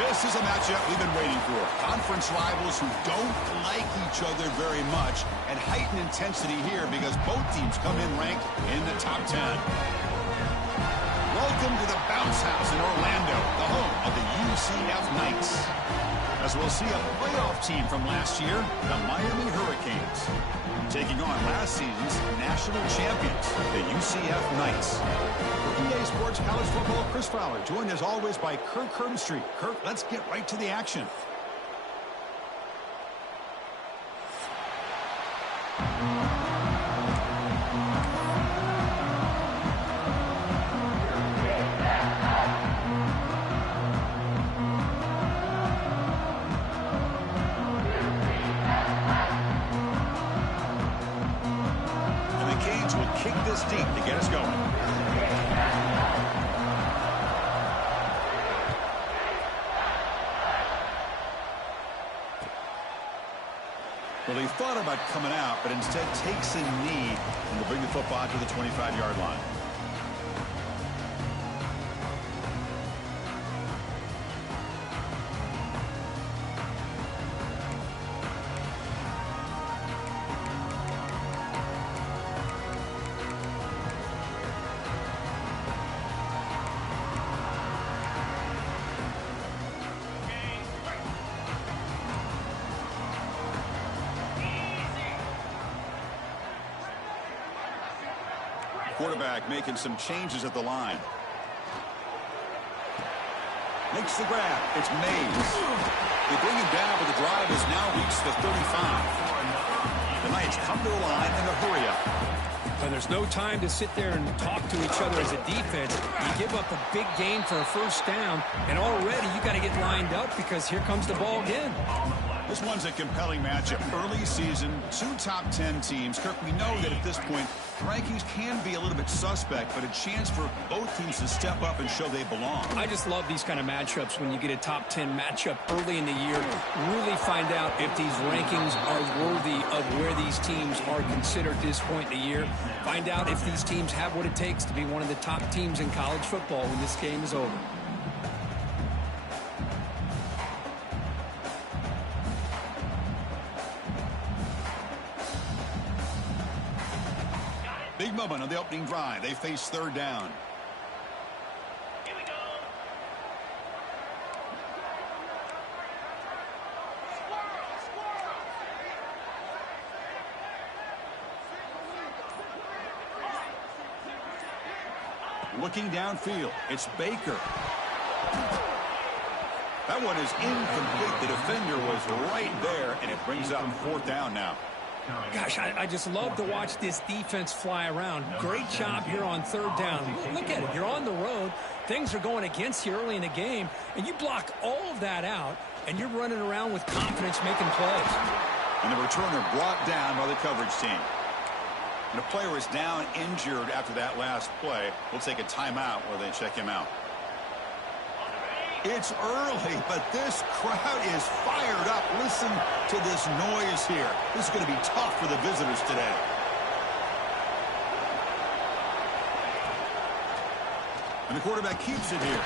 This is a matchup we've been waiting for. Conference rivals who don't like each other very much, and heightened intensity here because both teams come in ranked in the top 10. Welcome to the Bounce House in Orlando, the home of the UCF Knights. As we'll see a playoff team from last year, the Miami Hurricanes, taking on last season's national champions, the UCF Knights. For EA Sports College Football, Chris Fowler, joined as always by Kirk Herbstreit. Kirk, let's get right to the action. Kick this deep to get us going. Well, he thought about coming out, but instead takes a knee and will bring the football to the 25-yard line. Quarterback making some changes at the line. Makes the grab. It's Mays. They bring him down, but the drive has now reached the 35. The Knights come to the line in a hurry up. And there's no time to sit there and talk to each other as a defense. You give up a big gain for a first down, and already you got to get lined up because here comes the ball again. This one's a compelling matchup. Early season, two top 10 teams. Kirk, we know that at this point, the rankings can be a little bit suspect, but a chance for both teams to step up and show they belong. I just love these kind of matchups when you get a top 10 matchup early in the year. Really find out if these rankings are worthy of where these teams are considered at this point in the year. Find out if these teams have what it takes to be one of the top teams in college football when this game is over. Big moment on the opening drive. They face third down. Here we go. Looking downfield, it's Baker. That one is incomplete. The defender was right there, and it brings up fourth down now. Gosh, I just love to watch this defense fly around. Great job here on third down. Look at it. You're on the road. Things are going against you early in the game, and you block all of that out, and you're running around with confidence making plays. And the returner brought down by the coverage team. And the player is down injured after that last play. We'll take a timeout where they check him out. It's early, but this crowd is fired up. Listen to this noise here. This is going to be tough for the visitors today. And the quarterback keeps it here.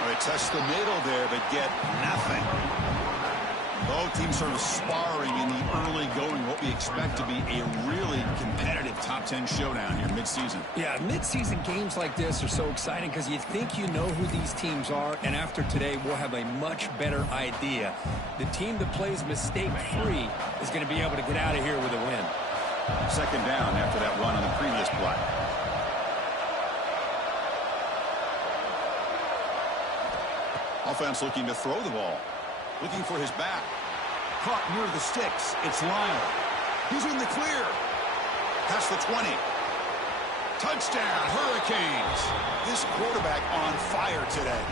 Well, they touch the middle there, but get nothing. Both teams sort of sparring in the early going, what we expect to be a really competitive top 10 showdown here mid-season. Yeah, mid-season games like this are so exciting because you think you know who these teams are, and after today we'll have a much better idea. The team that plays mistake-free is going to be able to get out of here with a win. Second down after that run on the previous play. Offense looking to throw the ball. Looking for his back. Caught near the sticks. It's Lyle. He's in the clear. Past the 20. Touchdown, Hurricanes. This quarterback on fire today.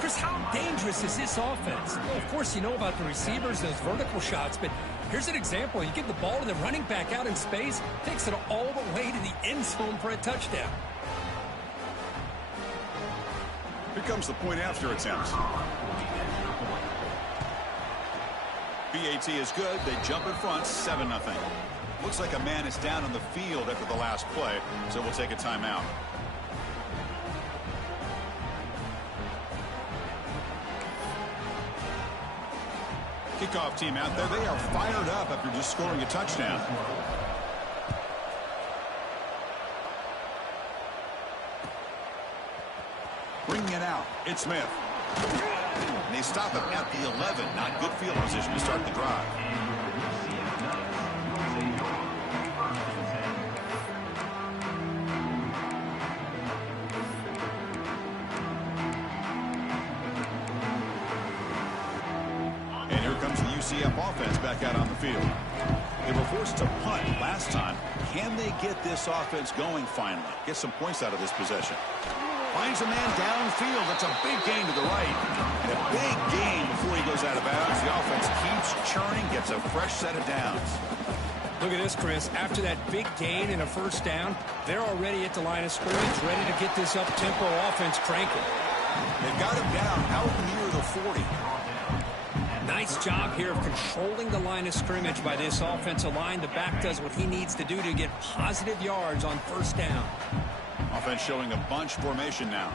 Chris, how dangerous is this offense? Well, of course, you know about the receivers and those vertical shots, but here's an example. You get the ball to the running back out in space, takes it all the way to the end zone for a touchdown. Here comes the point after attempt. BAT is good. They jump in front, 7-0. Looks like a man is down on the field after the last play, so we'll take a timeout. Kickoff team out there, they are fired up after just scoring a touchdown. Bringing it out, it's Smith. And they stop him at the 11. Not good field position to start the drive. And here comes the UCF offense back out on the field. They were forced to punt last time. Can they get this offense going finally? Get some points out of this possession. Finds a man downfield. That's a big gain to the right. And a big gain before he goes out of bounds. The offense keeps churning, gets a fresh set of downs. Look at this, Chris. After that big gain and a first down, they're already at the line of scrimmage, ready to get this up-tempo offense cranking. They've got him down out near the 40. Nice job here of controlling the line of scrimmage by this offensive line. The back does what he needs to do to get positive yards on first down. Offense showing a bunch formation now.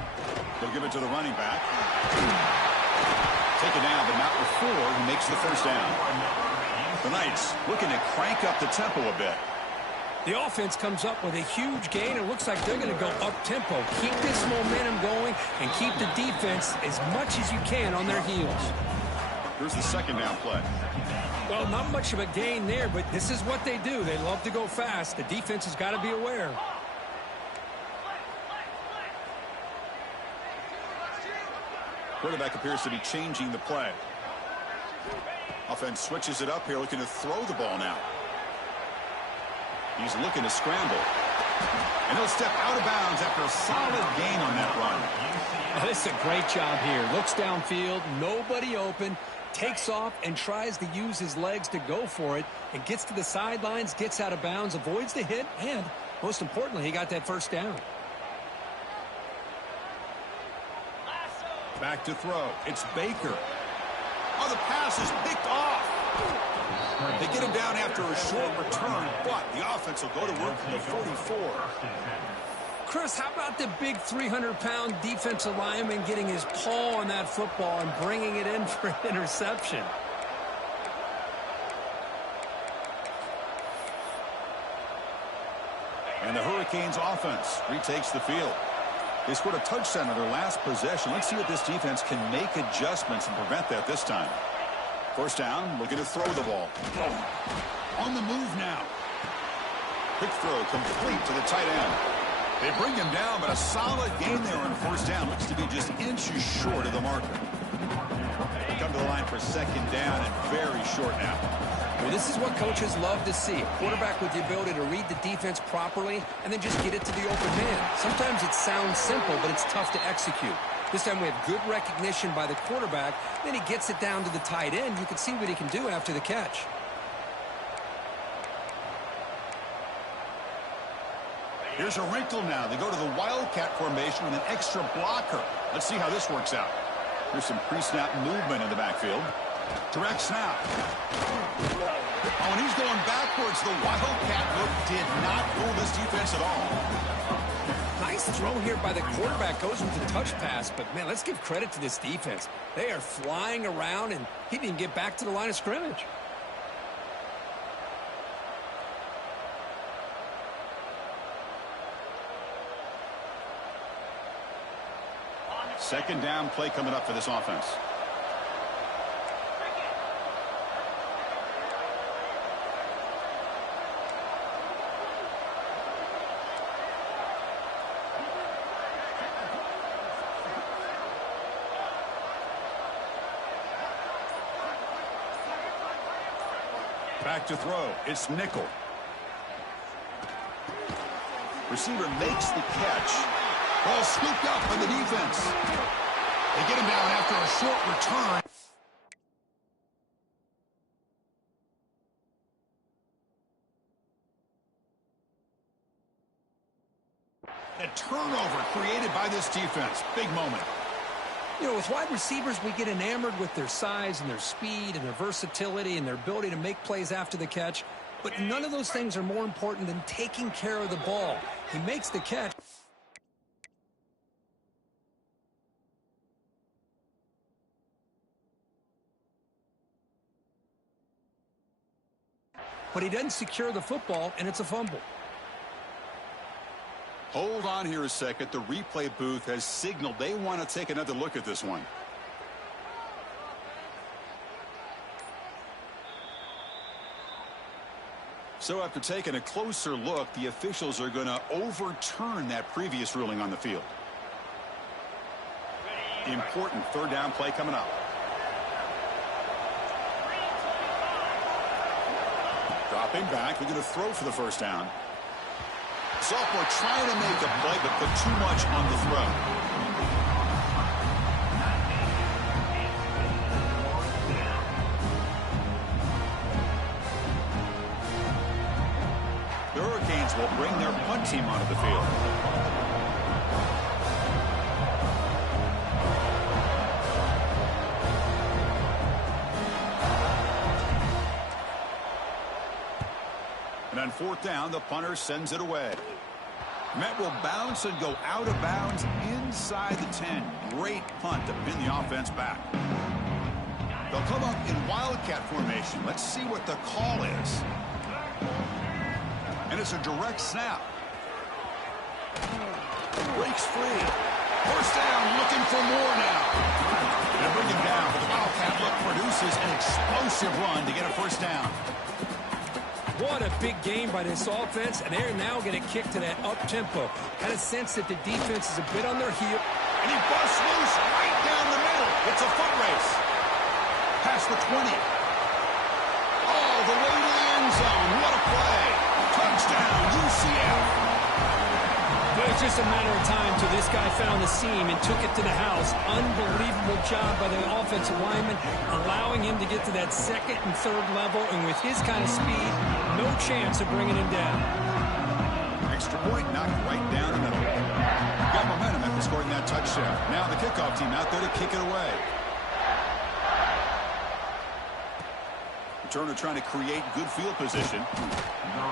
They'll give it to the running back. Take it down, but not before he makes the first down. The Knights looking to crank up the tempo a bit. The offense comes up with a huge gain. It looks like they're going to go up-tempo. Keep this momentum going and keep the defense as much as you can on their heels. Here's the second down play. Well, not much of a gain there, but this is what they do. They love to go fast. The defense has got to be aware. Quarterback appears to be changing the play. Offense switches it up here, looking to throw the ball now. He's looking to scramble. And he'll step out of bounds after a solid gain on that run. Oh, this is a great job here. Looks downfield, nobody open, takes off and tries to use his legs to go for it, and gets to the sidelines, gets out of bounds, avoids the hit, and most importantly, he got that first down. Back to throw. It's Baker. Oh, the pass is picked off. They get him down after a short return, but the offense will go to work from the 44. Chris, how about the big 300-pound defensive lineman getting his paw on that football and bringing it in for an interception? And the Hurricanes offense retakes the field. They scored a touchdown on their last possession. Let's see if this defense can make adjustments and prevent that this time. First down, looking to throw the ball. On the move now. Quick throw complete to the tight end. They bring him down, but a solid gain there on first down. Looks to be just inches short of the marker. Come to the line for second down and very short now. Well, this is what coaches love to see. A quarterback with the ability to read the defense properly and then just get it to the open man. Sometimes it sounds simple, but it's tough to execute. This time we have good recognition by the quarterback. Then he gets it down to the tight end. You can see what he can do after the catch. Here's a wrinkle now. They go to the Wildcat formation with an extra blocker. Let's see how this works out. There's some pre-snap movement in the backfield. Direct snap. Oh, and he's going backwards. The Wildcat look did not fool this defense at all. Nice throw here by the quarterback. Goes with the touch pass. But, man, let's give credit to this defense. They are flying around, and he didn't get back to the line of scrimmage. Second down play coming up for this offense. Back to throw. It's nickel. Receiver makes the catch. Ball scooped up by the defense. They get him down after a short return. A turnover created by this defense. Big moment. You know, with wide receivers, we get enamored with their size and their speed and their versatility and their ability to make plays after the catch. But none of those things are more important than taking care of the ball. He makes the catch. but he doesn't secure the football, and it's a fumble. Hold on here a second. The replay booth has signaled they want to take another look at this one. So after taking a closer look, the officials are going to overturn that previous ruling on the field. Important third down play coming up. Dropping back. They're going to throw for the first down. Sophomore trying to make a play, but put too much on the throw. The Hurricanes will bring their punt team onto the field. And on fourth down, the punter sends it away. Met will bounce and go out of bounds inside the 10. Great punt to pin the offense back. They'll come up in wildcat formation. Let's see what the call is. And it's a direct snap. Breaks free. First down, looking for more now. They bring him down, but the wildcat look produces an explosive run to get a first down. What a big game by this offense, and they're now going to kick to that up-tempo. Had a sense that the defense is a bit on their heel. And he busts loose right down the middle. It's a foot race. Past the 20. All the way to the end zone. What a play. Touchdown, UCF. It was just a matter of time till this guy found the seam and took it to the house. Unbelievable job by the offensive lineman, allowing him to get to that second and third level, and with his kind of speed, no chance of bringing him down. Extra point knocked right down the middle. Got momentum after scoring that touchdown. Now the kickoff team out there to kick it away. Turner trying to create good field position.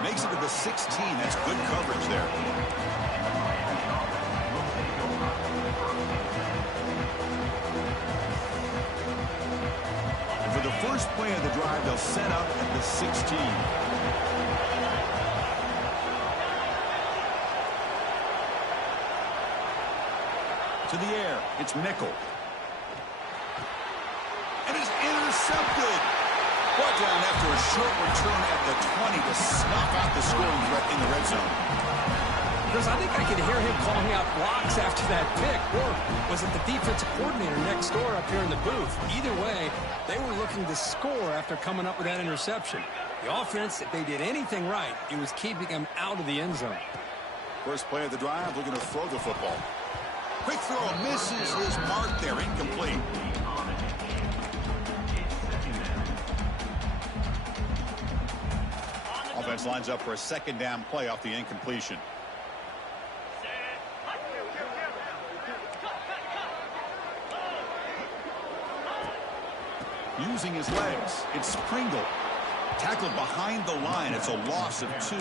Makes it to the 16. That's good coverage there. And for the first play of the drive, they'll set up at the 16. To the air. It's Nickel. And it's intercepted. Brought down after a short return at the 20 to snuff out the scoring threat in the red zone. Because I think I could hear him calling out blocks after that pick. Or was it the defensive coordinator next door up here in the booth? Either way, they were looking to score after coming up with that interception. The offense, if they did anything right, it was keeping them out of the end zone. First play of the drive, looking to throw the football. Quick throw, misses his mark there, incomplete. Offense lines up for a second down play off the incompletion. Using his legs, it's Pringle. Tackled behind the line. It's a loss of 2.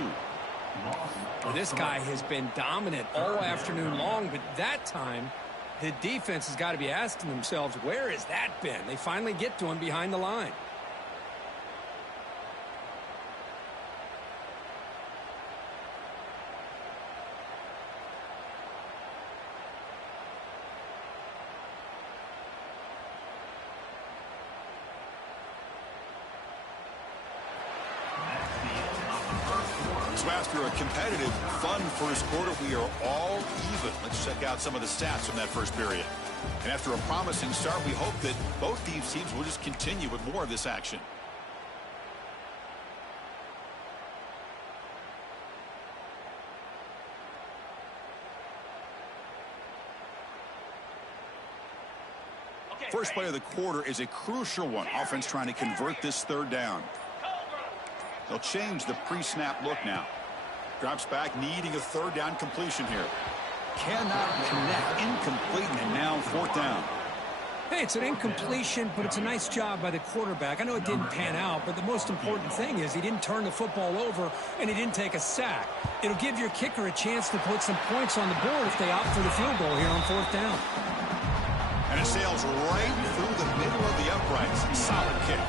Well, this guy has been dominant all afternoon long, but that time, the defense has got to be asking themselves, where has that been? They finally get to him behind the line. So after a competitive, fun first quarter, we are all even. Let's check out some of the stats from that first period. And after a promising start, we hope that both these teams will just continue with more of this action. First play of the quarter is a crucial one. Offense trying to convert this third down. They'll change the pre-snap look now. Drops back, needing a third down completion here. Cannot connect, incomplete, and now fourth down. Hey, it's an incompletion, but it's a nice job by the quarterback. I know it didn't pan out, but the most important thing is he didn't turn the football over and he didn't take a sack. It'll give your kicker a chance to put some points on the board if they opt for the field goal here on fourth down. And it sails right through the middle of the uprights. Solid kick.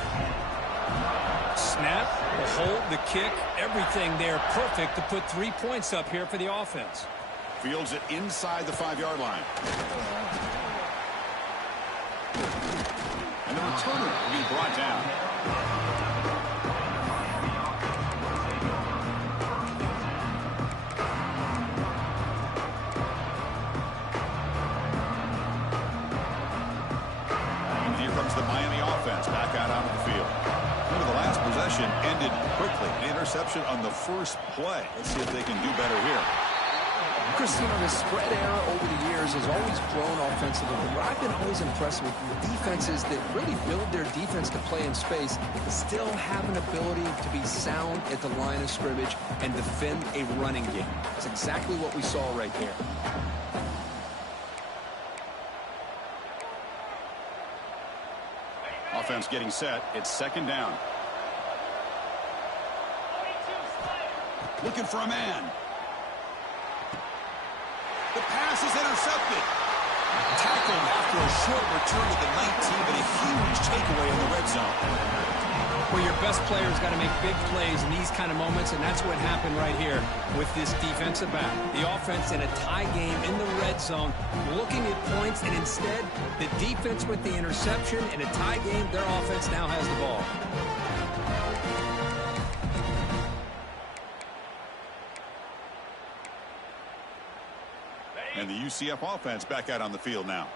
snap, the hold, the kick, everything there perfect to put 3 points up here for the offense. Fields it inside the 5-yard line. And the returner will be brought down. And here comes the Miami offense back out onto the field. Remember, the last possession ended quickly. An interception on the first play. Let's see if they can do better here. Christine, the spread era over the years has always grown offensively, but I've been always impressed with defenses that really build their defense to play in space, but still have an ability to be sound at the line of scrimmage and defend a running game. That's exactly what we saw right there. Offense getting set. It's second down. Looking for a man. The pass is intercepted. Tackled after a short return to the 19, but a huge takeaway in the red zone. Well, your best player's got to make big plays in these kind of moments, and that's what happened right here with this defensive back. The offense in a tie game in the red zone, looking at points, and instead, the defense with the interception in a tie game, their offense now has the ball. And the UCF offense back out on the field now.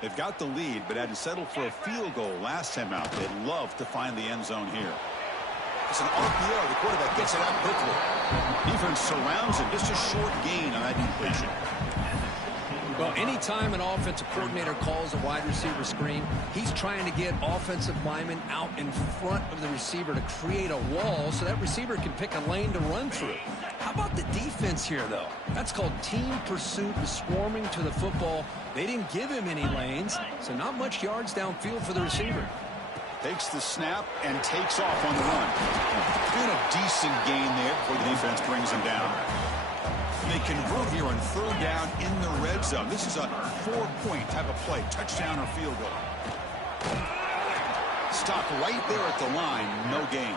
They've got the lead, but had to settle for a field goal last time out. They'd love to find the end zone here. It's an RPO. The quarterback gets it out quickly. Defense surrounds him. Just a short gain on that completion. Well, anytime an offensive coordinator calls a wide receiver screen, he's trying to get offensive linemen out in front of the receiver to create a wall so that receiver can pick a lane to run through. How about the defense here, though? That's called team pursuit and swarming to the football. They didn't give him any lanes, so not much yards downfield for the receiver. Takes the snap and takes off on the run. Doing a decent gain there before the defense brings him down. They convert here on third down in the red zone. This is a 4-point type of play, touchdown or field goal. Stop right there at the line, no gain.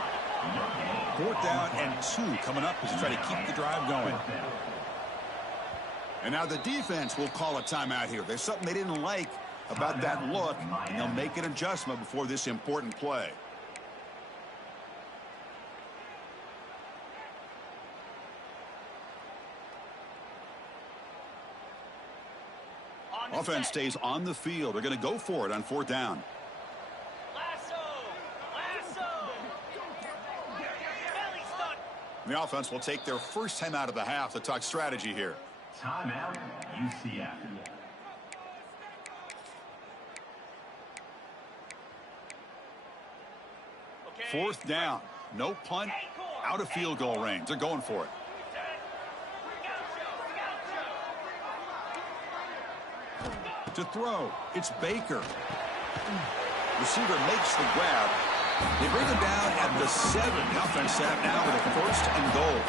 4th down and 2 coming up as they try to keep the drive going. And now the defense will call a timeout here. There's something they didn't like about that look, and they'll make an adjustment before this important play. Offense stays on the field. They're going to go for it on 4th down. And the offense will take their first time out of the half to talk strategy here. Timeout, UCF. Okay. 4th down. No punt. Out of field goal range. They're going for it. To throw, it's Baker. Receiver makes the grab. They bring him down at the 7. The offense set up now with a 1st and goal.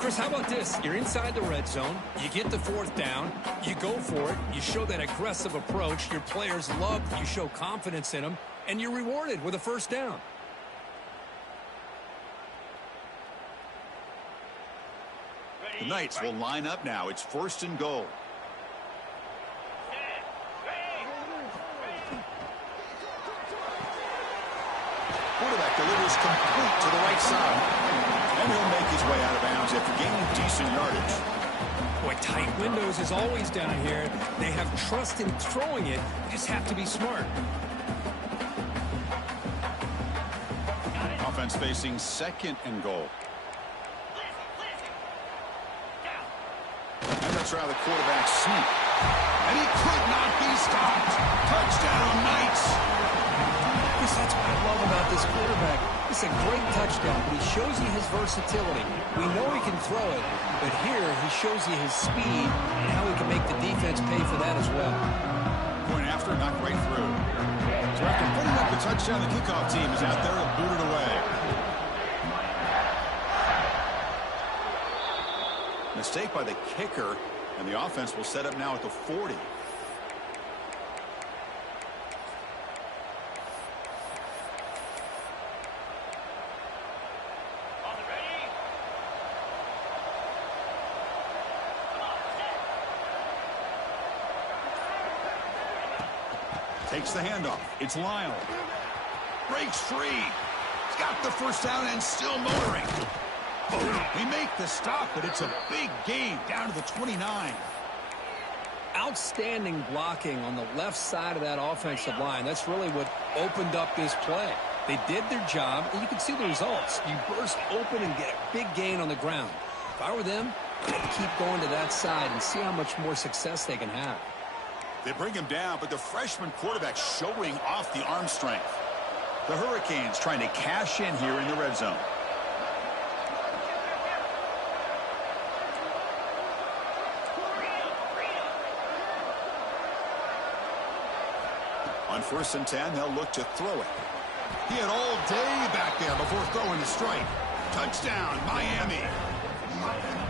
Chris, how about this? You're inside the red zone. You get the 4th down. You go for it. You show that aggressive approach. Your players love. You show confidence in them. And you're rewarded with a 1st down. The Knights will line up now. It's 1st and goal. Quarterback delivers complete to the right side. And he'll make his way out of bounds after gaining decent yardage. Boy, tight windows is always down here. They have trust in throwing it. You just have to be smart. Offense facing 2nd and goal. And that's how the quarterback sneak. And he could not be stopped. Touchdown, Knights. That's what I love about this quarterback. It's a great touchdown, but he shows you his versatility. We know he can throw it, but here he shows you his speed and how he can make the defense pay for that as well. Point after, knocked right through. So after putting up the touchdown, the kickoff team is out there to boot it away. Mistake by the kicker, and the offense will set up now at the 40. Takes the handoff. It's Lyle. Breaks free. He's got the first down and still motoring. They make the stop, but it's a big gain down to the 29. Outstanding blocking on the left side of that offensive line. That's really what opened up this play. They did their job, and you can see the results. You burst open and get a big gain on the ground. If I were them, I'd keep going to that side and see how much more success they can have. They bring him down, but the freshman quarterback showing off the arm strength. The Hurricanes trying to cash in here in the red zone. On 1st and 10, they'll look to throw it. He had all day back there before throwing the strike. Touchdown, Miami.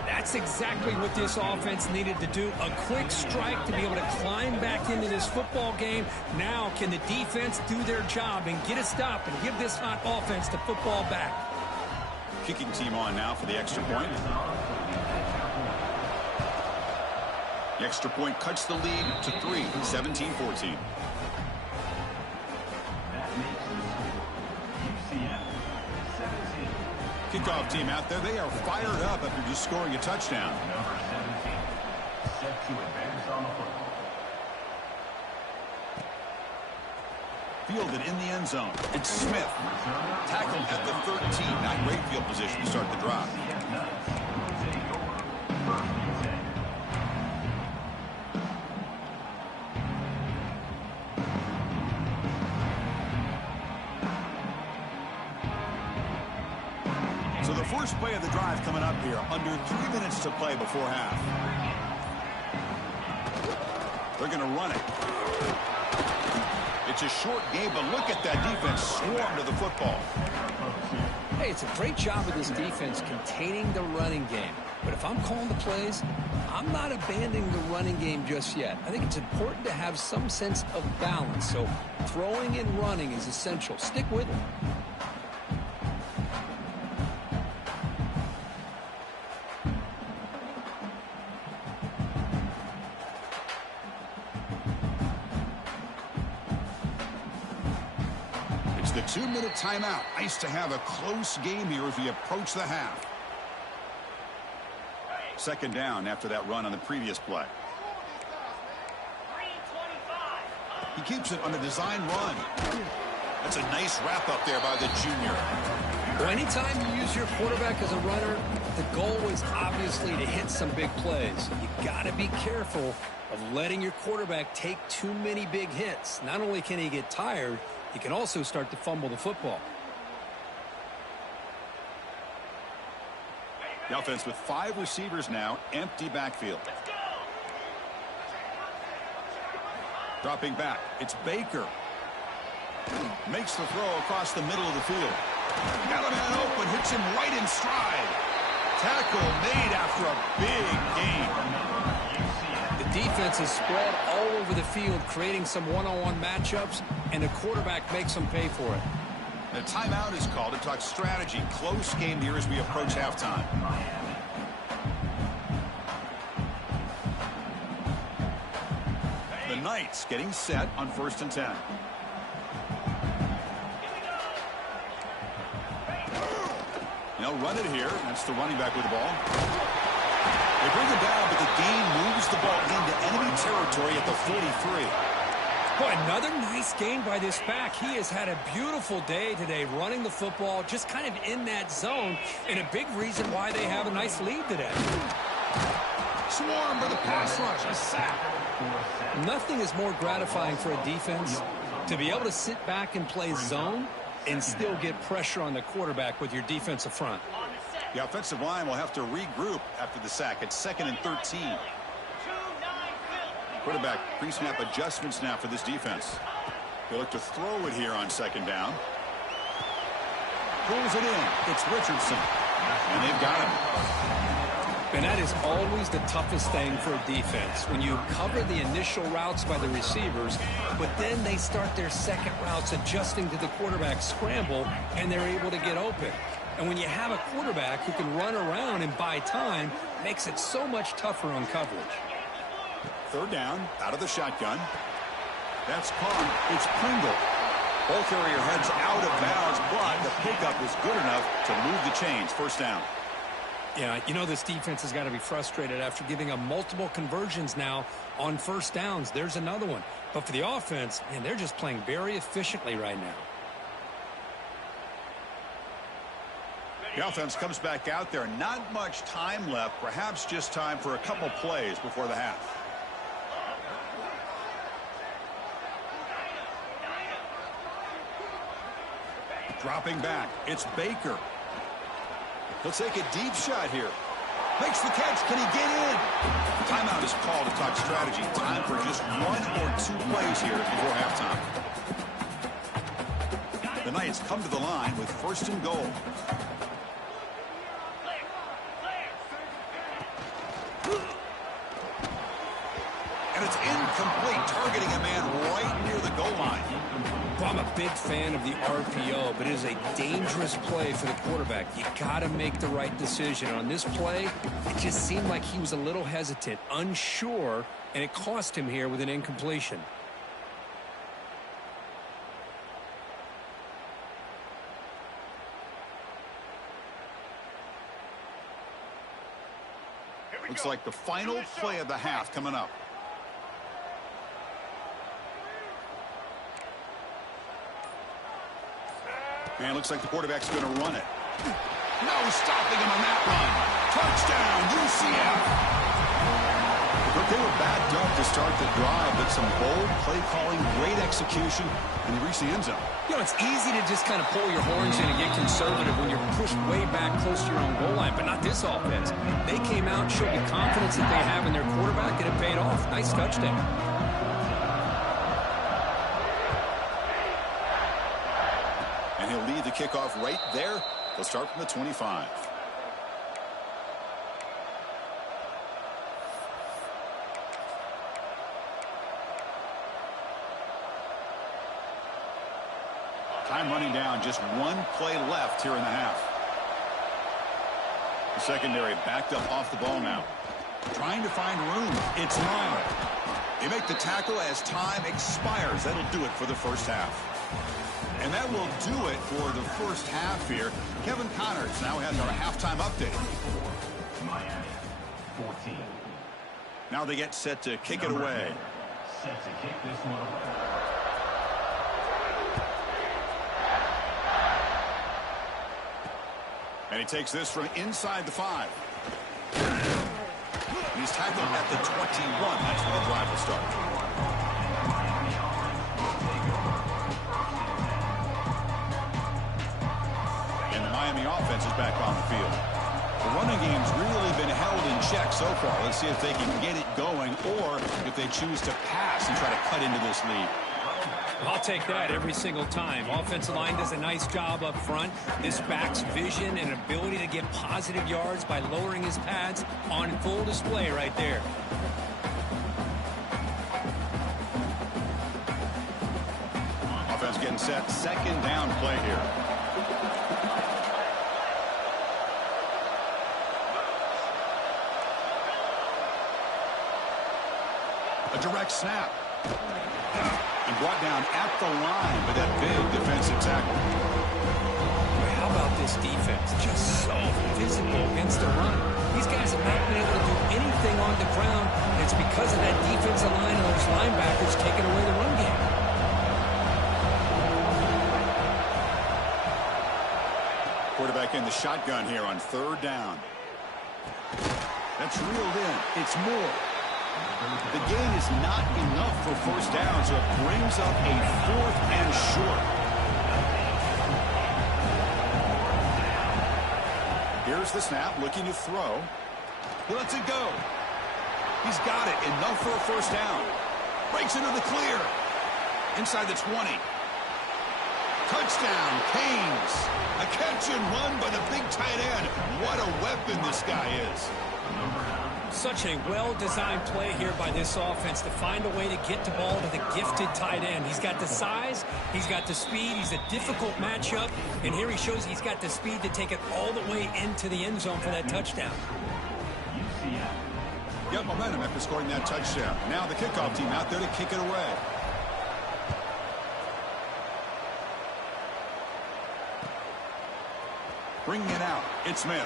That's exactly what this offense needed to do. A quick strike to be able to climb back into this football game. Now can the defense do their job and get a stop and give this hot offense the football back? Kicking team on now for the extra point. The extra point cuts the lead to 3, 17-14. Kickoff team out there. They are fired up after just scoring a touchdown. Number 17, set to advance on the football. Fielded in the end zone. It's Smith. Tackled at the 13. Not great field position to start the drive. UCF Knights will take over 1st and 10. So the first play of the drive coming up here. Under 3 minutes to play before half. They're going to run it. It's a short game, but look at that defense swarm to the football. Hey, it's a great job of this defense containing the running game. But if I'm calling the plays, I'm not abandoning the running game just yet. I think it's important to have some sense of balance. So throwing and running is essential. Stick with it. The 2-minute timeout. Nice to have a close game here as we approach the half. Second down after that run on the previous play. He keeps it on the design run. That's a nice wrap up there by the junior. Well, anytime you use your quarterback as a runner, the goal is obviously to hit some big plays. You got to be careful of letting your quarterback take too many big hits. Not only can he get tired, he can also start to fumble the football. The offense with 5 receivers now, empty backfield. Dropping back, it's Baker. Makes the throw across the middle of the field. Got a man open, hits him right in stride. Tackle made after a big gain. The defense is spread all over the field, creating some one-on-one matchups, and the quarterback makes them pay for it. The timeout is called to talk strategy. Close game here as we approach halftime. The Knights getting set on 1st and 10. They'll run it here. That's the running back with the ball. They bring him down, but the gain moves the ball into enemy territory at the 43. Boy, another nice gain by this back. He has had a beautiful day today running the football, just kind of in that zone, and a big reason why they have a nice lead today. Swarm for the pass rush, a sack. Nothing is more gratifying for a defense to be able to sit back and play zone and still get pressure on the quarterback with your defensive front. The offensive line will have to regroup after the sack. It's 2nd and 13. Quarterback pre-snap adjustments now for this defense. They look to throw it here on 2nd down. Pulls it in. It's Richardson. And they've got him. And that is always the toughest thing for a defense, when you cover the initial routes by the receivers, but then they start their second routes adjusting to the quarterback scramble, and they're able to get open. And when you have a quarterback who can run around and buy time, it makes it so much tougher on coverage. 3rd down, out of the shotgun. That's caught. It's Pringle. Ball carrier heads out of bounds, but the pickup is good enough to move the chains. First down. Yeah, you know this defense has got to be frustrated after giving up multiple conversions now on first downs. There's another one. But for the offense, man, they're just playing very efficiently right now. The offense comes back out there. Not much time left. Perhaps just time for a couple plays before the half. Dropping back. It's Baker. He'll take a deep shot here. Makes the catch. Can he get in? Timeout is called to talk strategy. Time for just 1 or 2 plays here before halftime. The Knights come to the line with first and goal. And it's incomplete, targeting a man right near the goal line. Well, I'm a big fan of the RPO, but it is a dangerous play for the quarterback. You got to make the right decision. On this play, it just seemed like he was a little hesitant, unsure, and it cost him here with an incompletion. Looks like the final play of the half coming up. And looks like the quarterback's going to run it. No stopping him on that run. Touchdown, UCF. But they were backed up to start the drive, but some bold play calling, great execution, and they reached the end zone. You know, it's easy to just kind of pull your horns in and get conservative when you're pushed way back close to your own goal line, but not this offense. They came out, showed the confidence that they have in their quarterback, and it paid off. Nice touchdown. And he'll lead the kickoff right there. They'll start from the 25. Time running down, just 1 play left here in the half. The secondary backed up off the ball now. Trying to find room. It's Lyle. They make the tackle as time expires. That'll do it for the first half. And that will do it for the first half here. Kevin Connors now has our halftime update. Miami, 14. Now they get set to kick it away. Set to kick this one away. And he takes this from inside the 5. He's tackled at the 21. That's where the drive will start. And the Miami offense is back on the field. The running game's really been held in check so far. Let's see if they can get it going or if they choose to pass and try to cut into this lead. I'll take that every single time. Offensive line does a nice job up front. This back's vision and ability to get positive yards by lowering his pads on full display right there. Offense getting set. Second down play here. A direct snap. And brought down at the line with that big defensive tackle. How about this defense? Just so physical against the run. These guys have not been able to do anything on the ground. It's because of that defensive line and those linebackers taking away the run game. Quarterback in the shotgun here on third down. That's reeled in. It's more. The gain is not enough for first down, so it brings up a 4th and short. Here's the snap, looking to throw. He lets it go. He's got it. Enough for a first down. Breaks into the clear. Inside the 20. Touchdown, Canes. A catch and run by the big tight end. What a weapon this guy is. Such a well-designed play here by this offense to find a way to get the ball to the gifted tight end. He's got the size, he's got the speed, he's a difficult matchup, and here he shows he's got the speed to take it all the way into the end zone for that touchdown. Got momentum after scoring that touchdown. Now the kickoff team out there to kick it away. Bringing it out, it's Smith.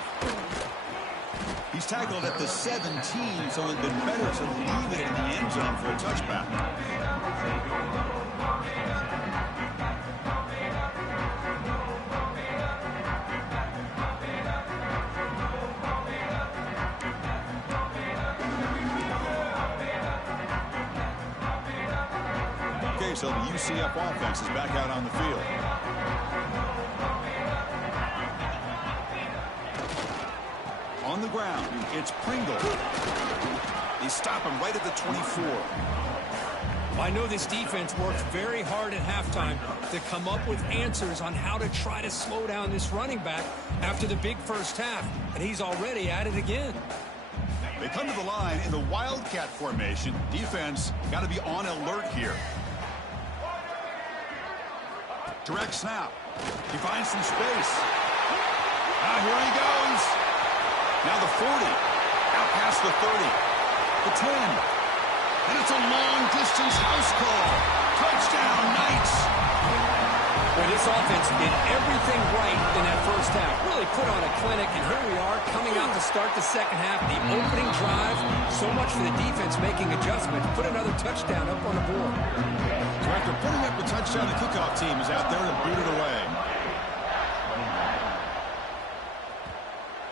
He's tackled at the 17, so it would have been better to leave it in the end zone for a touchback. Okay, so the UCF offense is back out on the field. On the ground, it's Pringle. They stop him right at the 24. I know this defense worked very hard at halftime to come up with answers on how to try to slow down this running back after the big first half, and he's already at it again. They come to the line in the Wildcat formation. Defense got to be on alert here. Direct snap. He finds some space. Here he goes. Now the 40. Out past the 30. The 10. And it's a long-distance house call. Touchdown, Knights. Well, this offense did everything right in that first half. Really put on a clinic, and here we are coming out to start the second half. The opening drive, so much for the defense making adjustments. Put another touchdown up on the board. So after putting up a touchdown, the kickoff team is out there to boot it away.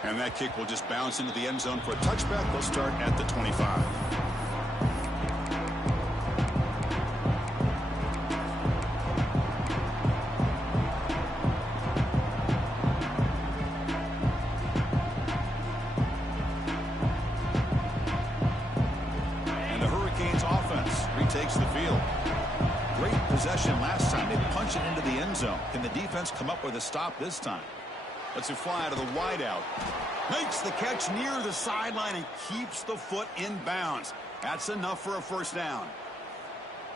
And that kick will just bounce into the end zone for a touchback. They'll start at the 25. And the Hurricanes offense retakes the field. Great possession last time. They punch it into the end zone. Can the defense come up with a stop this time? Lets it fly out of the wideout. Makes the catch near the sideline and keeps the foot in bounds. That's enough for a first down.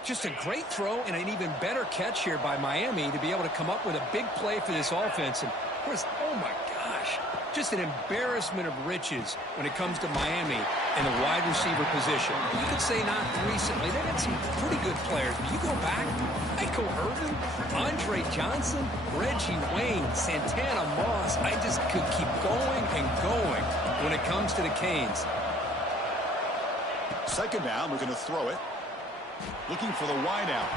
Just a great throw and an even better catch here by Miami to be able to come up with a big play for this offense. And of course, oh my gosh, just an embarrassment of riches when it comes to Miami in the wide receiver position. You could say not recently. They had some pretty good players. But you go back, Michael Irvin, Andre Johnson, Reggie Wayne, Santana Moss. I just could keep going and going when it comes to the Canes. Second down, we're going to throw it. Looking for the wideout.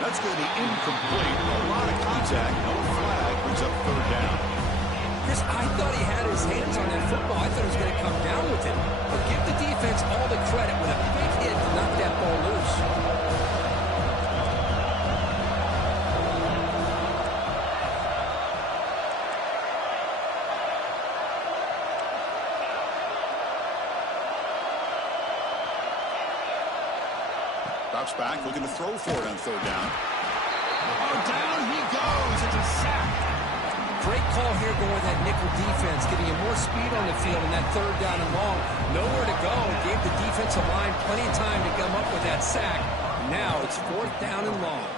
That's going to be incomplete. A lot of contact. No flag. Brings up third down. Chris, I thought he had his hands on that football. I thought he was going to come down with it. But give the defense all the credit with a big hit to knock that ball loose. Drops back, looking to throw for it on third down. Oh, down he goes. It's a sack. Great call here going with that nickel defense, giving you more speed on the field in that third down and long. Nowhere to go. Gave the defensive line plenty of time to come up with that sack. Now it's fourth down and long.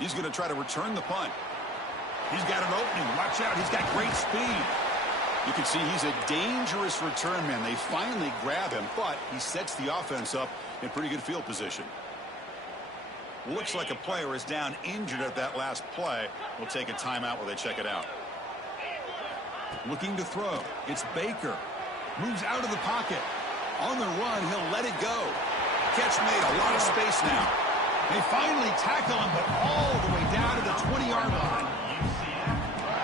He's going to try to return the punt. He's got an opening. Watch out. He's got great speed. You can see he's a dangerous return man. They finally grab him, but he sets the offense up in pretty good field position. Looks like a player is down injured at that last play. We'll take a timeout while they check it out. Looking to throw. It's Baker. Moves out of the pocket. On the run, he'll let it go. Catch made. A lot of space now. They finally tackle him, but all the way down to the 20-yard line.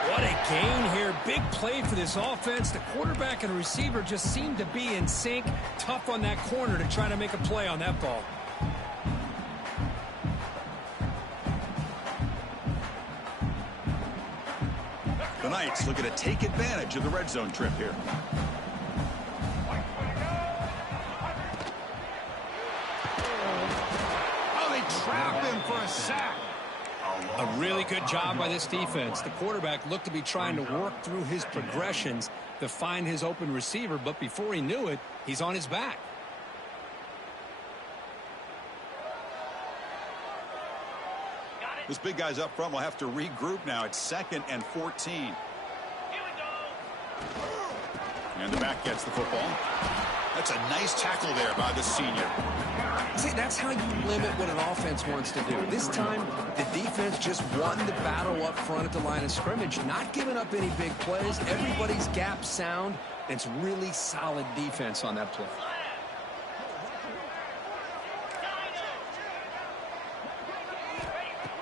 What a gain here. Big play for this offense. The quarterback and receiver just seem to be in sync. Tough on that corner to try to make a play on that ball. The Knights looking to take advantage of the red zone trip here. Oh, they trap him for a sack. A really good job by this defense. The quarterback looked to be trying to work through his progressions to find his open receiver, but before he knew it, he's on his back. This big guy's up front will have to regroup now. It's 2nd and 14. And the back gets the football. That's a nice tackle there by the senior. See, that's how you limit what an offense wants to do. This time, the defense just won the battle up front at the line of scrimmage, not giving up any big plays. Everybody's gap sound. It's really solid defense on that play.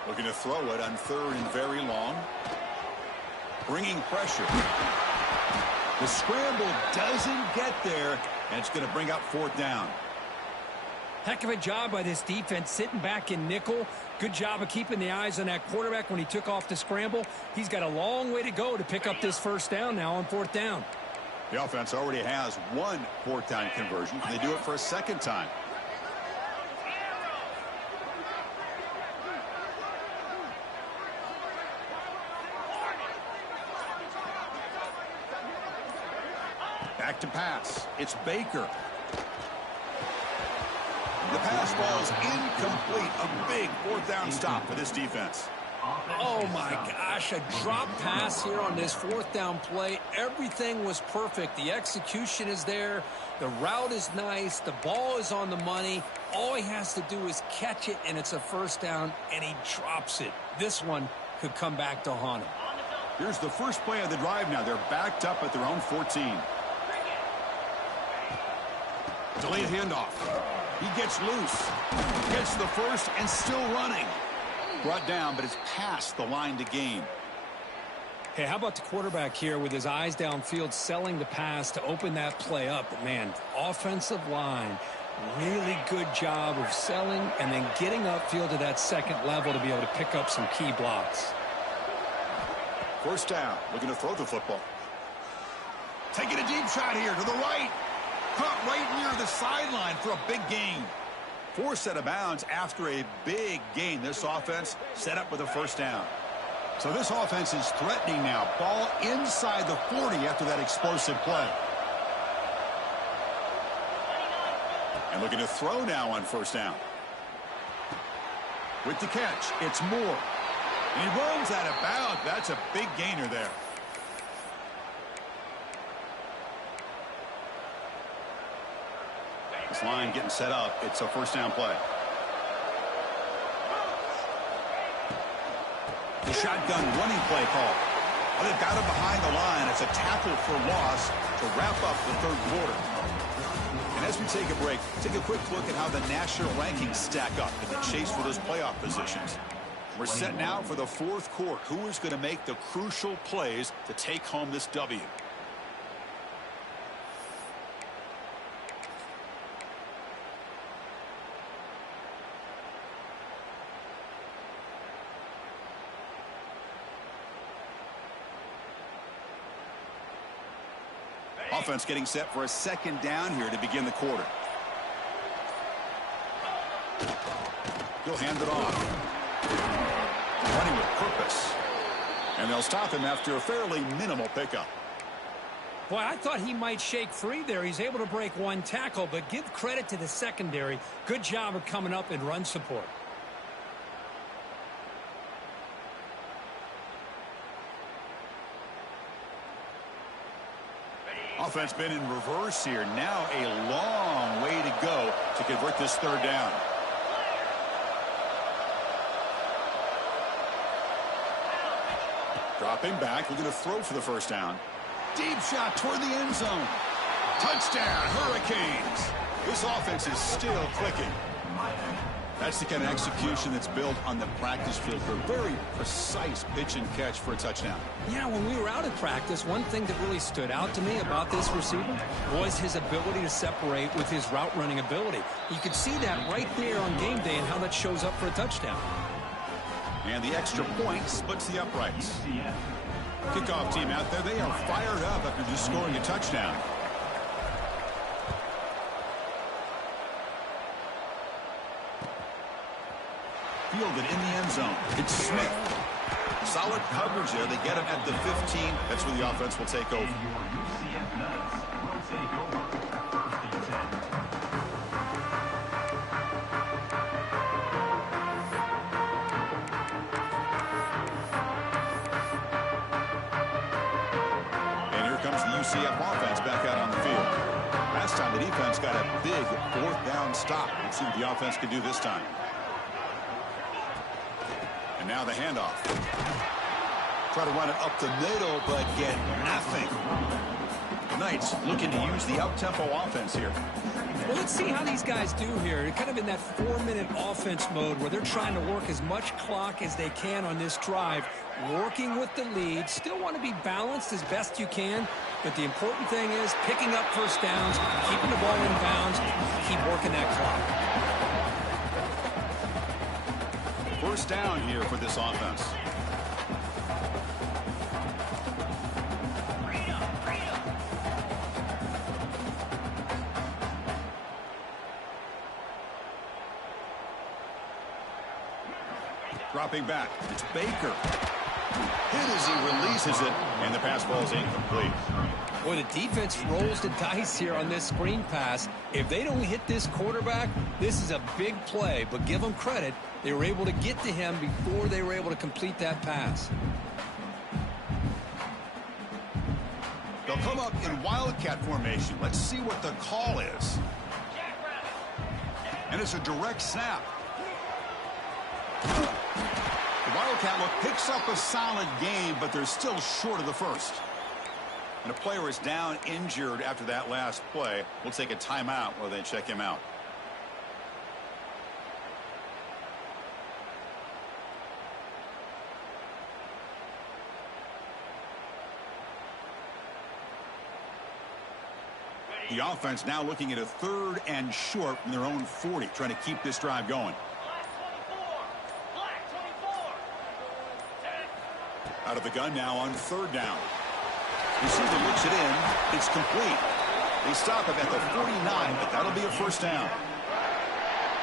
Looking to throw it on 3rd and very long. Bringing pressure. The scramble doesn't get there, and it's going to bring up 4th down. Heck of a job by this defense sitting back in nickel. Good job of keeping the eyes on that quarterback when he took off the scramble. He's got a long way to go to pick up this 1st down now on 4th down. The offense already has 1 4th down conversion. Can they do it for a 2nd time? Back to pass. It's Baker. The pass ball's incomplete. A big 4th down stop for this defense. Oh, my gosh, a drop pass here on this 4th down play. Everything was perfect. The execution is there. The route is nice. The ball is on the money. All he has to do is catch it, and it's a 1st down, and he drops it. This one could come back to haunt him. Here's the first play of the drive now. They're backed up at their own 14. Delayed handoff. He gets loose. Gets the first and still running. Brought down, but it's past the line to gain. Hey, how about the quarterback here with his eyes downfield selling the pass to open that play up? But, man, offensive line, really good job of selling and then getting upfield to that 2nd level to be able to pick up some key blocks. 1st down. Looking to throw the football. Taking a deep shot here to the right. Caught right near the sideline for a big gain. Forced out of bounds after a big gain. This offense set up with a 1st down. So this offense is threatening now. Ball inside the 40 after that explosive play. And looking to throw now on 1st down. With the catch, it's Moore. And he runs out of bounds. That's a big gainer there. This line getting set up. It's a 1st down play. The shotgun running play call. Well, they've got him behind the line. It's a tackle for loss to wrap up the 3rd quarter. And as we take a break, take a quick look at how the national rankings stack up in the chase for those playoff positions. We're set now for the 4th quarter. Who is going to make the crucial plays to take home this W? Offense getting set for a 2nd down here to begin the quarter. He'll hand it off. Running with purpose. And they'll stop him after a fairly minimal pickup. Boy, I thought he might shake free there. He's able to break 1 tackle, but give credit to the secondary. Good job of coming up in run support. Offense been in reverse here. Now a long way to go to convert this 3rd down. Dropping back, looking to throw for the 1st down. Deep shot toward the end zone. Touchdown, Hurricanes. This offense is still clicking. That's the kind of execution that's built on the practice field for a very precise pitch and catch for a touchdown. Yeah, when we were out at practice, one thing that really stood out to me about this receiver was his ability to separate with his route running ability. You could see that right there on game day and how that shows up for a touchdown. And the extra point splits the uprights. Kickoff team out there, they are fired up after just scoring a touchdown. Fielded in the end zone. It's Smith. Solid coverage there. They get him at the 15. That's where the offense will take over. UCF Nuggets will take over 1st and 10. And here comes the UCF offense back out last time the defense got a big fourth down stop. Let's see what the offense can do this time. And now the handoff. Try to run it up the middle, but get nothing. The Knights looking to use the up-tempo offense here. Well, let's see how these guys do here. They're kind of in that 4-minute offense mode where they're trying to work as much clock as they can on this drive, working with the lead. Still want to be balanced as best you can, but the important thing is picking up first downs, keeping the ball in bounds, keep working that clock. First down here for this offense. Dropping back, it's Baker. Hit as he releases it, and the pass ball is incomplete. Boy, the defense rolls the dice here on this screen pass. If they don't hit this quarterback, this is a big play, but give them credit. They were able to get to him before they were able to complete that pass. They'll come up in Wildcat formation. Let's see what the call is. And it's a direct snap. The Wildcat look picks up a solid game, but they're still short of the first. And a player is down injured after that last play. We'll take a timeout while they check him out. The offense now looking at a 3rd and short from their own 40, trying to keep this drive going. Out of the gun now on 3rd down. Receiver looks it in. It's complete. They stop him at the 49, but that'll be a first down.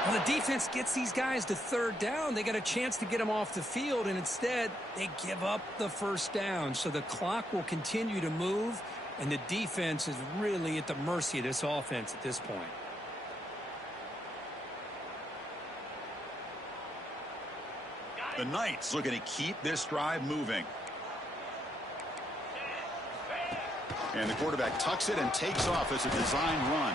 Well, the defense gets these guys to 3rd down. They got a chance to get them off the field, and instead they give up the first down. So the clock will continue to move, and the defense is really at the mercy of this offense at this point. The Knights looking to keep this drive moving. And the quarterback tucks it and takes off as a design run.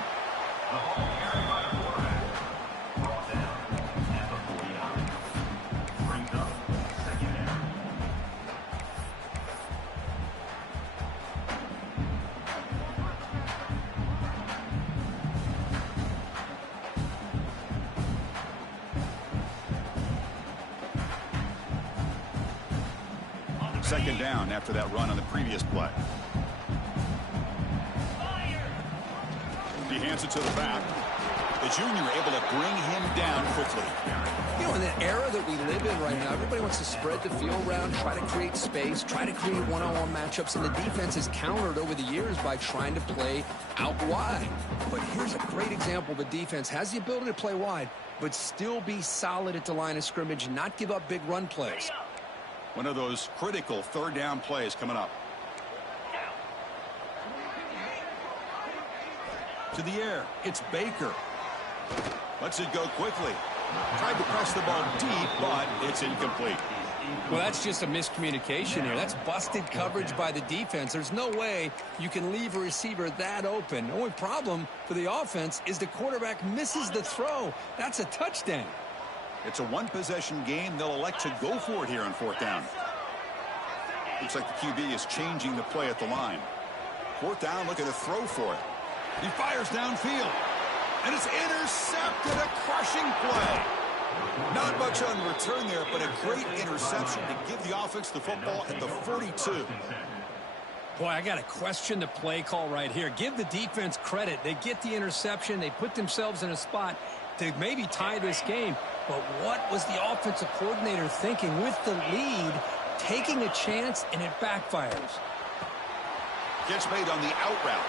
Second down after that run on the previous play. He hands it to the back. The junior able to bring him down quickly. You know, in the era that we live in right now, everybody wants to spread the field around, try to create space, try to create one-on-one matchups, and the defense has countered over the years by trying to play out wide. But here's a great example. The defense has the ability to play wide, but still be solid at the line of scrimmage and not give up big run plays. One of those critical 3rd down plays coming up. To the air, it's Baker. Lets it go quickly. Tried to press the ball deep, but it's incomplete. Well, that's just a miscommunication here. That's busted coverage by the defense. There's no way you can leave a receiver that open. The only problem for the offense is the quarterback misses the throw. That's a touchdown. It's a one-possession game. They'll elect to go for it here on 4th down. Looks like the QB is changing the play at the line. 4th down, looking to throw for it. He fires downfield. And it's intercepted. A crushing play. Not much on return there, but a great interception to give the offense the football at the 42. Boy, I got to question the play call right here. Give the defense credit. They get the interception. They put themselves in a spot to maybe tie this game. But what was the offensive coordinator thinking with the lead, taking a chance, and it backfires? Gets made on the out route.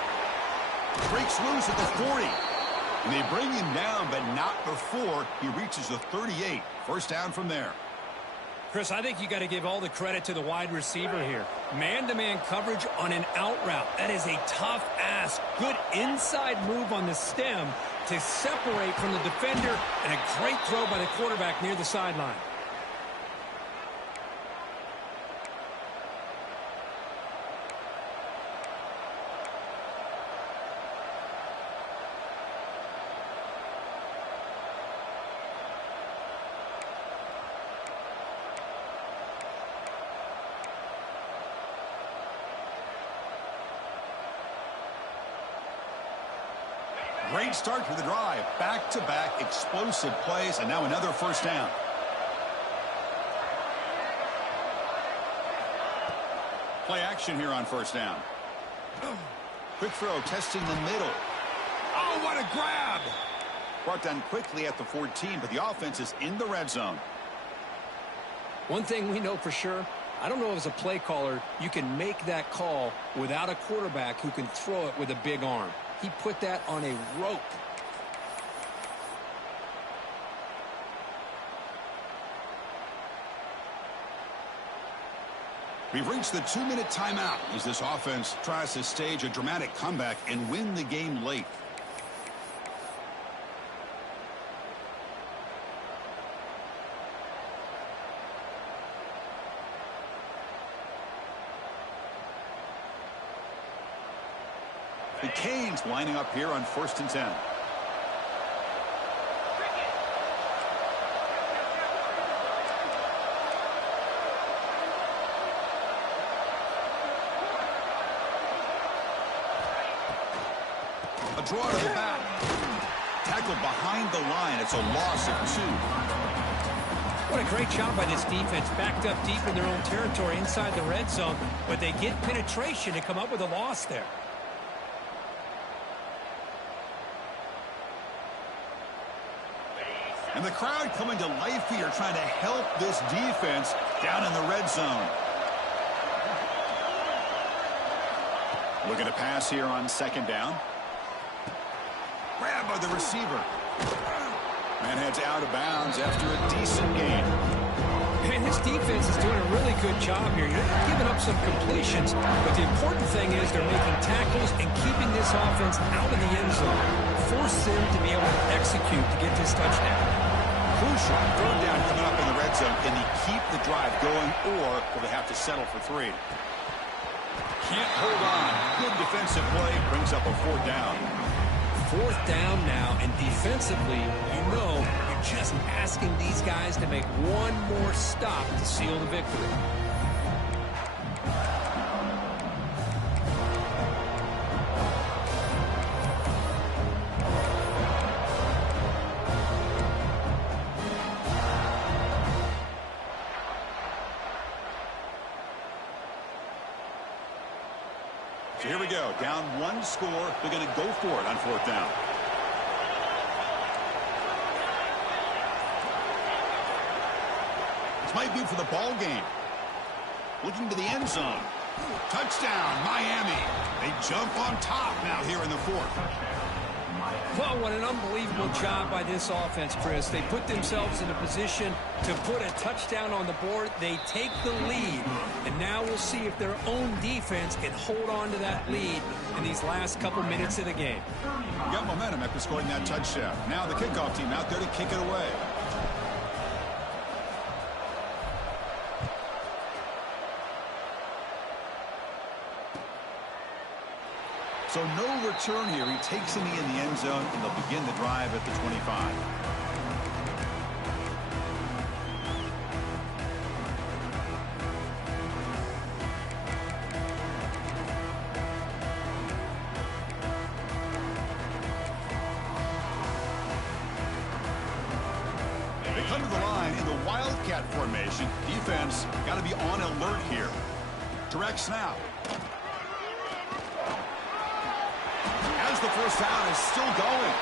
Breaks loose at the 40. And they bring him down, but not before he reaches the 38. First down from there. Chris, I think you got to give all the credit to the wide receiver here. Man-to-man coverage on an out route. That is a tough ask. Good inside move on the stem to separate from the defender, and a great throw by the quarterback near the sideline. Great start to the drive. Back-to-back explosive plays, and now another first down. Play action here on first down. Quick throw, testing the middle. Oh, what a grab! Brought down quickly at the 14, but the offense is in the red zone. One thing we know for sure, I don't know as a play caller, you can make that call without a quarterback who can throw it with a big arm. He put that on a rope. We've reached the 2-minute timeout as this offense tries to stage a dramatic comeback and win the game late. The Canes lining up here on 1st and 10. A draw to the back. Tackled behind the line. It's a loss of 2. What a great job by this defense. Backed up deep in their own territory inside the red zone, but they get penetration to come up with a loss there. And the crowd coming to life here, trying to help this defense down in the red zone. Looking to pass here on 2nd down. Grabbed by the receiver. Man heads out of bounds after a decent gain. And this defense is doing a really good job here. You're giving up some completions, but the important thing is they're making tackles and keeping this offense out of the end zone. Force them to be able to execute to get this touchdown. Crucial. 3rd down coming up in the red zone. Can they keep the drive going, or will they have to settle for 3? Can't hold on. Good defensive play. Brings up a 4th down. 4th down now, and defensively, you know, you're just asking these guys to make one more stop to seal the victory. So here we go. Down 1 score. They're going to go for it on 4th down. This might be for the ball game. Looking to the end zone. Touchdown, Miami. They jump on top now here in the 4th. Well, what an unbelievable job by this offense, Chris. They put themselves in a position to put a touchdown on the board. They take the lead, and now we'll see if their own defense can hold on to that lead in these last couple minutes of the game. Got momentum after scoring that touchdown. Now the kickoff team out there to kick it away. So no return here. He takes the knee in the end zone, and they'll begin the drive at the 25. They come to the line in the Wildcat formation. Defense got to be on alert here. Direct snap. The first down is still going.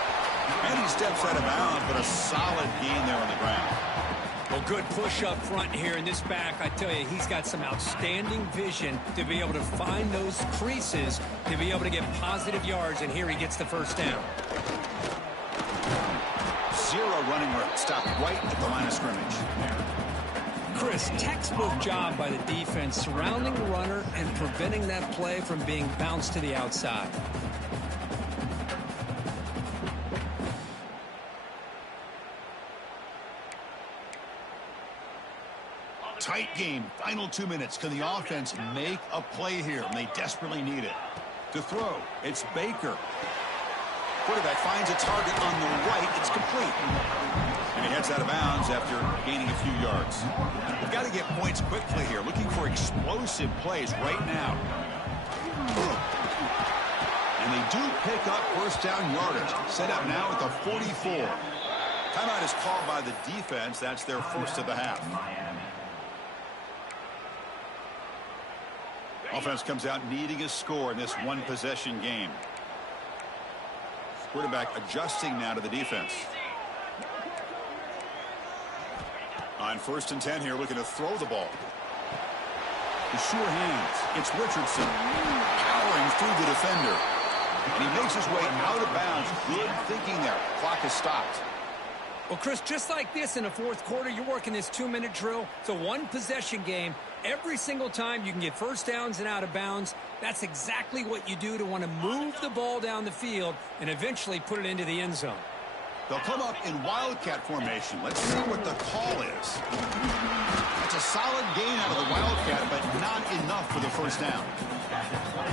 And he steps out of bounds, but a solid gain there on the ground. Well, good push up front here in this back. I tell you, he's got some outstanding vision to be able to find those creases, to be able to get positive yards, and here he gets the first down. 0 running room. Stopped right at the line of scrimmage. Chris, textbook job by the defense, surrounding the runner and preventing that play from being bounced to the outside. Tight game. Final 2 minutes. Can the offense make a play here? And they desperately need it. To throw, it's Baker. Quarterback finds a target on the right. It's complete. And he heads out of bounds after gaining a few yards. We've got to get points quickly here. Looking for explosive plays right now. And And they do pick up first down yardage. Set up now at the 44. Timeout is called by the defense. That's their first of the half. Offense comes out needing a score in this one-possession game. Quarterback adjusting now to the defense. On 1st and 10 here, looking to throw the ball. The sure hands. It's Richardson powering through the defender. And he makes his way out of bounds. Good thinking there. Clock is stopped. Well, Chris, just like this in the fourth quarter, you're working this 2-minute drill. It's a one-possession game. Every single time you can get first downs and out of bounds, that's exactly what you do to want to move the ball down the field and eventually put it into the end zone. They'll come up in Wildcat formation. Let's see what the call is. It's a solid gain out of the Wildcat, but not enough for the first down.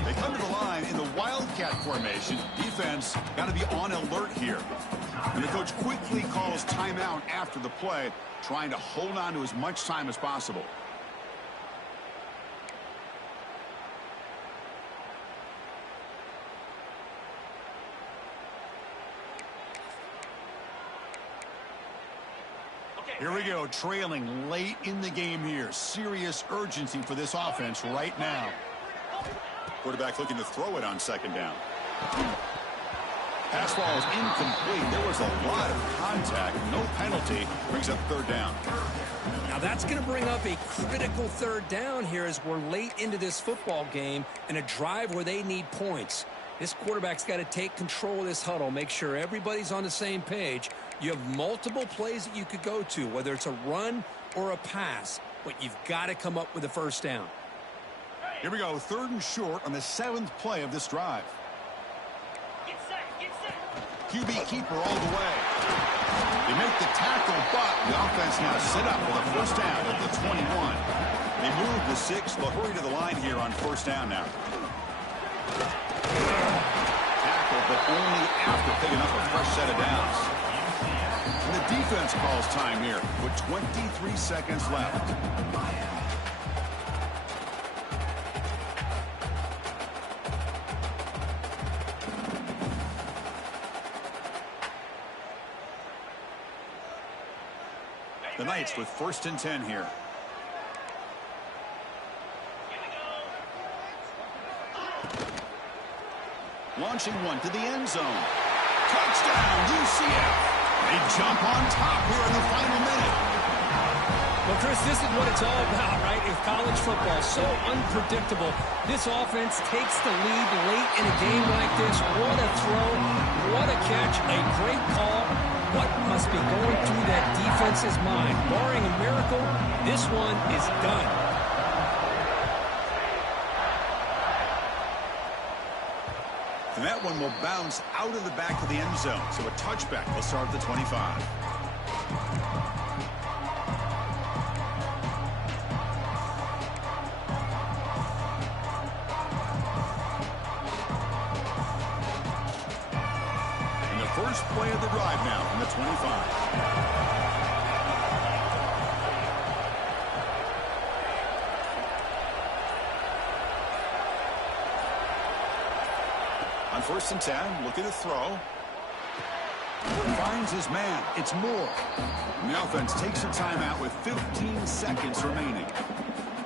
They come to the line in the Wildcat formation. Defense got to be on alert here. And the coach quickly calls timeout after the play, trying to hold on to as much time as possible. Here we go, trailing late in the game here. Serious urgency for this offense right now. Quarterback looking to throw it on 2nd down. Pass ball is incomplete. There was a lot of contact. No penalty. Brings up 3rd down. Now that's going to bring up a critical 3rd down here as we're late into this football game and a drive where they need points. This quarterback's got to take control of this huddle, make sure everybody's on the same page. You have multiple plays that you could go to, whether it's a run or a pass, but you've got to come up with a first down. Here we go, 3rd and short on the 7th play of this drive. Get set, get set. QB keeper all the way. They make the tackle, but the offense now set up with a first down at the 21. They move the 6. They'll hurry to the line here on 1st down now. Tackle, but only after picking up a fresh set of downs. And the defense calls time here with 23 seconds left. The Knights with 1st and 10 here. Launching one to the end zone. Touchdown, UCF. They jump on top here in the final minute. Well, Chris, this is what it's all about, right? In college football, so unpredictable. This offense takes the lead late in a game like this. What a throw, what a catch, a great call. What must be going through that defense's mind? Barring a miracle, this one is done. And that one will bounce out of the back of the end zone. So a touchback will start at the 25. And the first play of the drive now from the 25. On 1st and 10, looking to throw. Finds his man. It's Moore. And the offense takes a timeout with 15 seconds remaining.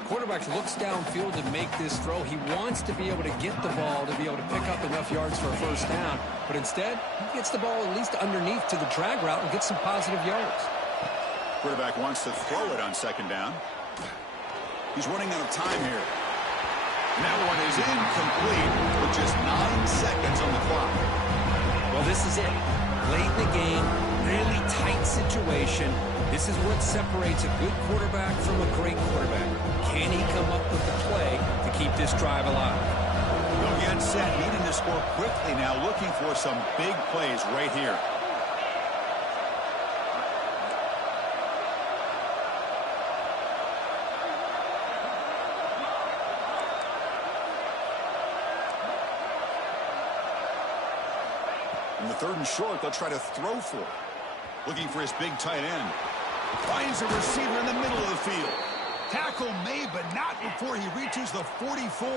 Quarterback looks downfield to make this throw. He wants to be able to get the ball to be able to pick up enough yards for a first down. But instead, he gets the ball at least underneath to the drag route and gets some positive yards. Quarterback wants to throw it on 2nd down. He's running out of time here. And that one is incomplete with just 9 seconds on the clock. Well, this is it. Late in the game, really tight situation. This is what separates a good quarterback from a great quarterback. Can he come up with the play to keep this drive alive? They'll get set, needing to score quickly now, looking for some big plays right here. In the 3rd and short, they'll try to throw for it. Looking for his big tight end. Finds a receiver in the middle of the field. Tackle made, but not before he reaches the 44.